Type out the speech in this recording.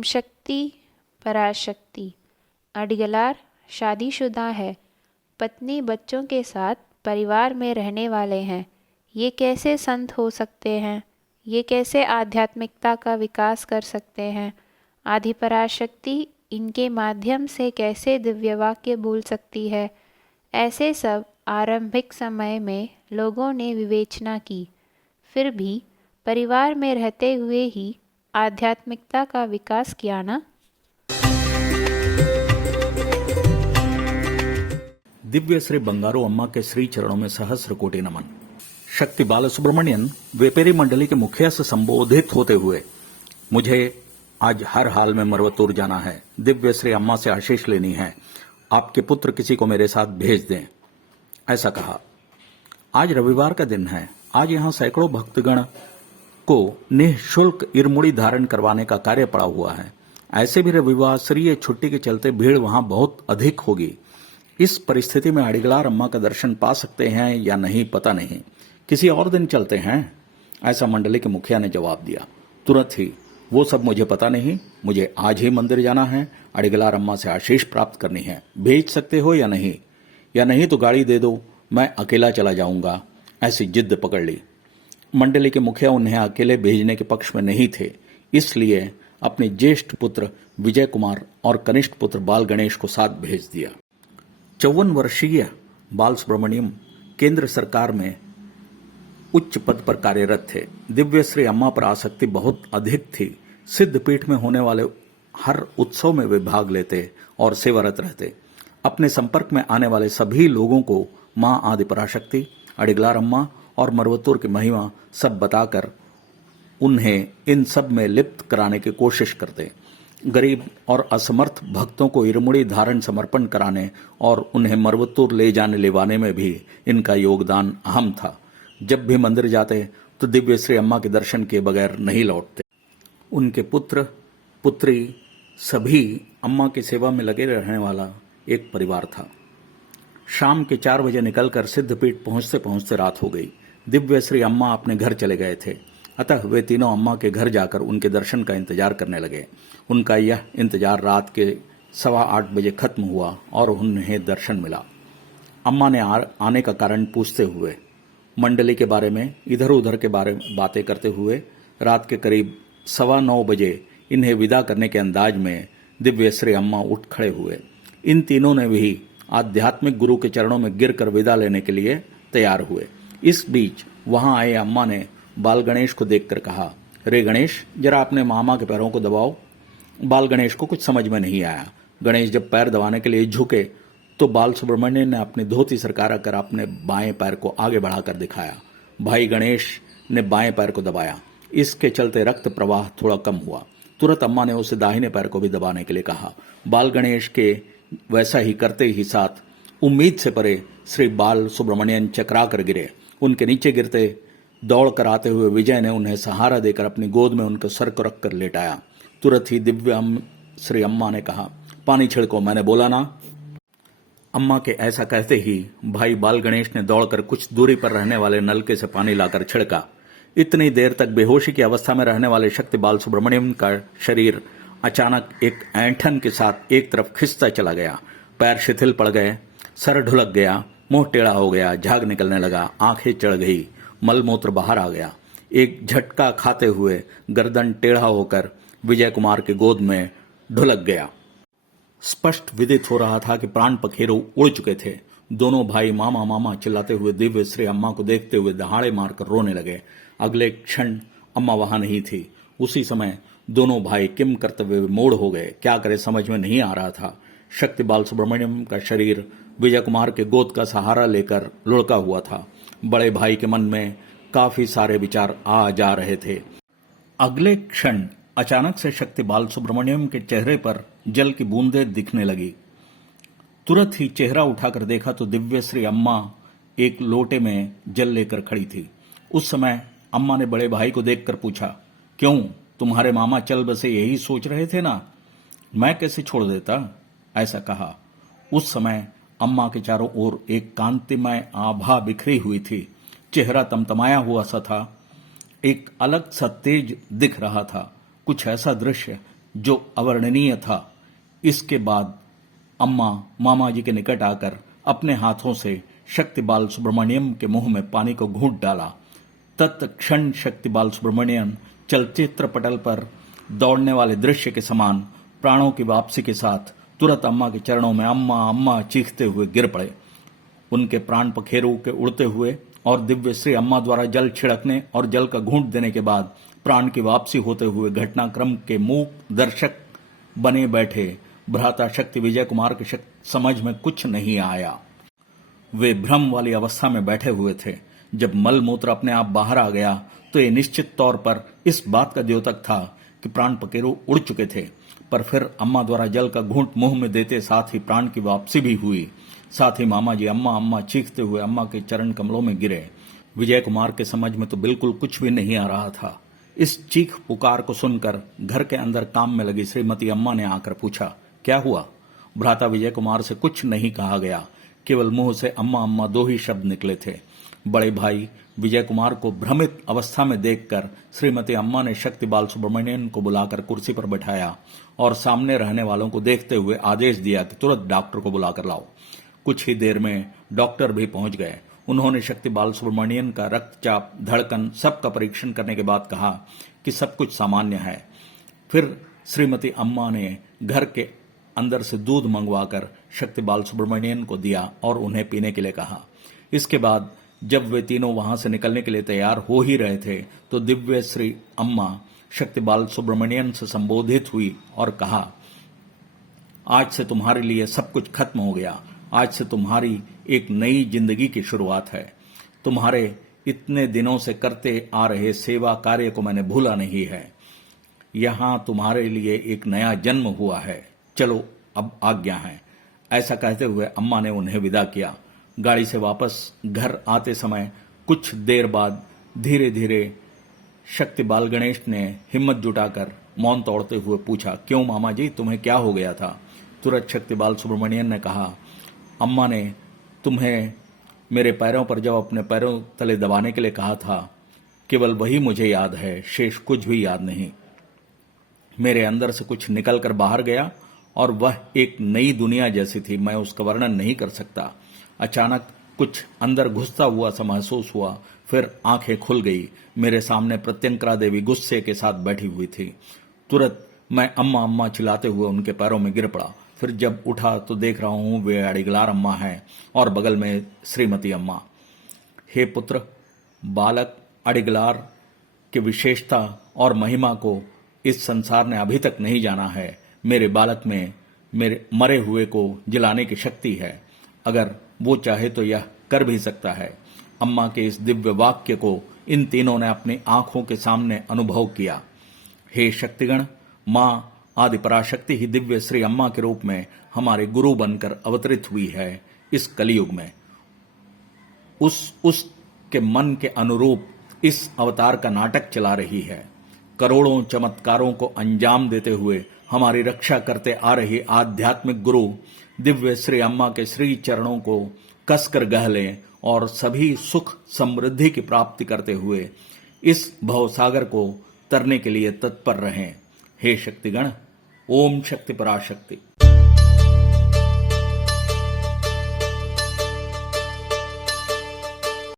ओम शक्ति पराशक्ति। अडिगलार शादीशुदा है, पत्नी बच्चों के साथ परिवार में रहने वाले हैं। ये कैसे संत हो सकते हैं? ये कैसे आध्यात्मिकता का विकास कर सकते हैं? आदि पराशक्ति इनके माध्यम से कैसे दिव्य वाक्य बोल सकती है? ऐसे सब आरंभिक समय में लोगों ने विवेचना की। फिर भी परिवार में रहते हुए ही आध्यात्मिकता का विकास किया ना। दिव्य श्री बंगारू अम्मा के श्री चरणों में सहस्र कोटि नमन। शक्ति बालसुब्रमण्यन वेपेरी मंडली के मुखिया से संबोधित होते हुए, मुझे आज हर हाल में मरवतूर जाना है, दिव्य श्री अम्मा से आशीष लेनी है, आपके पुत्र किसी को मेरे साथ भेज दें, ऐसा कहा। आज रविवार का दिन है। आज यहां सैकड़ों भक्तगण को निःशुल्क इरमुड़ी धारण करवाने का कार्य पड़ा हुआ है। ऐसे भी रविवार श्री छुट्टी के चलते भीड़ वहां बहुत अधिक होगी। इस परिस्थिति में अडिगलार अम्मा का दर्शन पा सकते हैं या नहीं पता नहीं, किसी और दिन चलते हैं, ऐसा मंडली के मुखिया ने जवाब दिया। तुरंत ही, वो सब मुझे पता नहीं, मुझे आज ही मंदिर जाना है, अडिगलार अम्मा से आशीष प्राप्त करनी है। भेज सकते हो या नहीं तो गाड़ी दे दो, मैं अकेला चला जाऊंगा, ऐसी जिद पकड़ ली। मंडली के मुखिया उन्हें अकेले भेजने के पक्ष में नहीं थे, इसलिए अपने ज्येष्ठ पुत्र विजय कुमार और कनिष्ठ पुत्र बाल गणेश को साथ भेज दिया। 54 वर्षीय बाल सुब्रमण्यम केंद्र सरकार में उच्च पद पर कार्यरत थे। दिव्य श्री अम्मा पर आसक्ति बहुत अधिक थी। सिद्धपीठ में होने वाले हर उत्सव में वे भाग लेते और सेवारत रहते। अपने संपर्क में आने वाले सभी लोगों को मां आदि पराशक्ति, अडिगलार अम्मा और मरवतूर की महिमा सब बताकर उन्हें इन सब में लिप्त कराने की कोशिश करते। गरीब और असमर्थ भक्तों को इरमुड़ी धारण समर्पण कराने और उन्हें मरवतूर ले जाने लेवाने में भी इनका योगदान अहम था। जब भी मंदिर जाते तो दिव्य श्री अम्मा के दर्शन के बगैर नहीं लौटते। उनके पुत्र पुत्री सभी अम्मा की सेवा में लगे रहने वाला एक परिवार था। शाम के 4 बजे निकलकर सिद्धपीठ पहुंचते पहुंचते रात हो गई। दिव्य श्री अम्मा अपने घर चले गए थे, अतः वे तीनों अम्मा के घर जाकर उनके दर्शन का इंतजार करने लगे। उनका यह इंतजार रात के 8:15 बजे खत्म हुआ और उन्हें दर्शन मिला। अम्मा ने आने का कारण पूछते हुए, मंडली के बारे में इधर उधर के बारे में बातें करते हुए रात के करीब 9:15 बजे इन्हें विदा करने के अंदाज में दिव्य श्री अम्मा उठ खड़े हुए। इन तीनों ने भी आध्यात्मिक गुरु के चरणों में गिरकर विदा लेने के लिए तैयार हुए। इस बीच वहां आए अम्मा ने बाल गणेश को देखकर कहा, रे गणेश, जरा अपने मामा के पैरों को दबाओ। बाल गणेश को कुछ समझ में नहीं आया। गणेश जब पैर दबाने के लिए झुके तो बाल सुब्रमण्यन ने अपनी धोती सरका कर अपने बाएं पैर को आगे बढ़ाकर दिखाया। भाई गणेश ने बाएं पैर को दबाया। इसके चलते रक्त प्रवाह थोड़ा कम हुआ। तुरंत अम्मा ने उसे दाहिने पैर को भी दबाने के लिए कहा। बाल गणेश के वैसा ही करते ही साथ उम्मीद से परे श्री बाल सुब्रमण्यन चकरा कर गिरे। उनके नीचे गिरते दौड़ कर आते हुए विजय ने उन्हें सहारा देकर अपनी गोद में उनके सर को रखकर लेटाया। तुरंत ही दिव्य श्री अम्मा ने कहा, पानी छिड़को, मैंने बोला ना। अम्मा के ऐसा कहते ही भाई बाल गणेश ने दौड़कर कुछ दूरी पर रहने वाले नलके से पानी लाकर छिड़का। इतनी देर तक बेहोशी की अवस्था में रहने वाले शक्ति बाल सुब्रमण्यम का शरीर अचानक एक ऐंठन के साथ एक तरफ खिंचता चला गया। पैर शिथिल पड़ गए, सर ढुलक गया, मुंह टेढ़ा हो गया, झाग निकलने लगा, आंखें चढ़ गई, मलमूत्र बाहर आ गया। एक झटका खाते हुए गर्दन टेढ़ा होकर विजय कुमार की गोद में ढुलक गया। स्पष्ट विदित हो रहा था कि प्राण पखेरु उड़ चुके थे। दोनों भाई मामा मामा चिल्लाते हुए दिव्य श्री अम्मा को देखते हुए दहाड़े मारकर रोने लगे। अगले क्षण अम्मा वहां नहीं थी। उसी समय दोनों भाई किम करते हुए मोड़ हो गए। क्या करे समझ में नहीं आ रहा था। शक्ति बाल सुब्रमण्यम का शरीर विजय कुमार के गोद का सहारा लेकर लुढ़का हुआ था। बड़े भाई के मन में काफी सारे विचार आ जा रहे थे। अगले क्षण अचानक से शक्ति बाल सुब्रमण्यम के चेहरे पर जल की बूंदें दिखने लगी। तुरंत ही चेहरा उठाकर देखा तो दिव्य श्री अम्मा एक लोटे में जल लेकर खड़ी थी। उस समय अम्मा ने बड़े भाई को देखकर पूछा, क्यों, तुम्हारे मामा चल बसे यही सोच रहे थे ना, मैं कैसे छोड़ देता, ऐसा कहा। उस समय अम्मा के चारों ओर एक कांतिमय आभा बिखरी हुई थी। चेहरा तमतमाया हुआ सा था, एक अलग सा तेज दिख रहा था। कुछ ऐसा दृश्य जो अवर्णनीय था। इसके बाद अम्मा मामा जी के निकट आकर अपने हाथों से शक्ति बाल सुब्रमण्यम के मुंह में पानी को घूंट डाला। तत्क्षण शक्ति बाल सुब्रमण्यम चलचित्र पटल पर दौड़ने वाले दृश्य के समान प्राणों की वापसी के साथ तुरंत अम्मा के चरणों में अम्मा अम्मा चीखते हुए गिर पड़े। उनके प्राण पखेरु के उड़ते हुए और दिव्य श्री अम्मा द्वारा जल छिड़कने और जल का घूंट देने के बाद प्राण की वापसी होते हुए घटनाक्रम के मूक दर्शक बने बैठे भ्राता शक्ति विजय कुमार के समझ में कुछ नहीं आया। वे भ्रम वाली अवस्था में बैठे हुए थे। जब मल मूत्र अपने आप बाहर आ गया तो ये निश्चित तौर पर इस बात का द्योतक था कि प्राण पखेरु उड़ चुके थे, पर फिर अम्मा द्वारा जल का घूंट मुंह में देते साथ ही प्राण की वापसी भी हुई। साथ ही मामा जी अम्मा अम्मा चीखते हुए अम्मा के चरण कमलों में गिरे। विजय कुमार के समझ में तो बिल्कुल कुछ भी नहीं आ रहा था। इस चीख पुकार को सुनकर घर के अंदर काम में लगी श्रीमती अम्मा ने आकर पूछा, क्या हुआ? भ्राता विजय कुमार से कुछ नहीं कहा गया, केवल मुंह से अम्मा अम्मा दो ही शब्द निकले थे। बड़े भाई विजय कुमार को भ्रमित अवस्था में देखकर श्रीमती अम्मा ने शक्ति बाल सुब्रमण्यन को बुलाकर कुर्सी पर बैठाया और सामने रहने वालों को देखते हुए आदेश दिया कि तुरंत डॉक्टर को बुलाकर लाओ। कुछ ही देर में डॉक्टर भी पहुंच गए। उन्होंने शक्ति बाल सुब्रमण्यन का रक्तचाप, धड़कन सबका परीक्षण करने के बाद कहा कि सब कुछ सामान्य है। फिर श्रीमती अम्मा ने घर के अंदर से दूध मंगवाकर शक्ति बाल सुब्रमण्यन को दिया और उन्हें पीने के लिए कहा। इसके बाद जब वे तीनों वहां से निकलने के लिए तैयार हो ही रहे थे तो दिव्य श्री अम्मा शक्ति बाल सुब्रमण्यन से संबोधित हुई और कहा, आज से तुम्हारे लिए सब कुछ खत्म हो गया। आज से तुम्हारी एक नई जिंदगी की शुरुआत है। तुम्हारे इतने दिनों से करते आ रहे सेवा कार्य को मैंने भूला नहीं है। यहां तुम्हारे लिए एक नया जन्म हुआ है। चलो अब आज्ञा है। ऐसा कहते हुए अम्मा ने उन्हें विदा किया। गाड़ी से वापस घर आते समय कुछ देर बाद धीरे धीरे शक्ति बाल गणेश ने हिम्मत जुटाकर मौन तोड़ते हुए पूछा, क्यों मामा जी, तुम्हें क्या हो गया था? तुरंत शक्ति बाल सुब्रमण्यन ने कहा, अम्मा ने तुम्हें मेरे पैरों पर जब अपने पैरों तले दबाने के लिए कहा था, केवल वही मुझे याद है, शेष कुछ भी याद नहीं। मेरे अंदर से कुछ निकलकर बाहर गया और वह एक नई दुनिया जैसी थी। मैं उसका वर्णन नहीं कर सकता। अचानक कुछ अंदर घुसता हुआ सा महसूस हुआ। फिर आंखें खुल गई। मेरे सामने प्रत्यंकरा देवी गुस्से के साथ बैठी हुई थी। तुरंत मैं अम्मा अम्मा चिल्लाते हुए उनके पैरों में गिर पड़ा। फिर जब उठा तो देख रहा हूं वे अडिगलार अम्मा हैं और बगल में श्रीमती अम्मा। हे पुत्र, बालक अडिगलार की विशेषता और महिमा को इस संसार ने अभी तक नहीं जाना है। मेरे बालक में मेरे मरे हुए को जिलाने की शक्ति है। अगर वो चाहे तो यह कर भी सकता है। अम्मा के इस दिव्य वाक्य को इन तीनों ने अपनी आंखों के सामने अनुभव किया। हे शक्तिगण, मां आदि पराशक्ति ही दिव्य श्री अम्मा के रूप में हमारे गुरु बनकर अवतरित हुई है इस कलयुग में। उसके मन के अनुरूप इस अवतार का नाटक चला रही है। करोड़ों चमत्कारों को अंजाम देते हुए हमारी रक्षा करते आ रही आध्यात्मिक गुरु दिव्य श्री अम्मा के श्री चरणों को कसकर गह लें और सभी सुख समृद्धि की प्राप्ति करते हुए इस भवसागर को तरने के लिए तत्पर रहें। हे शक्तिगण, ओम शक्ति पराशक्ति।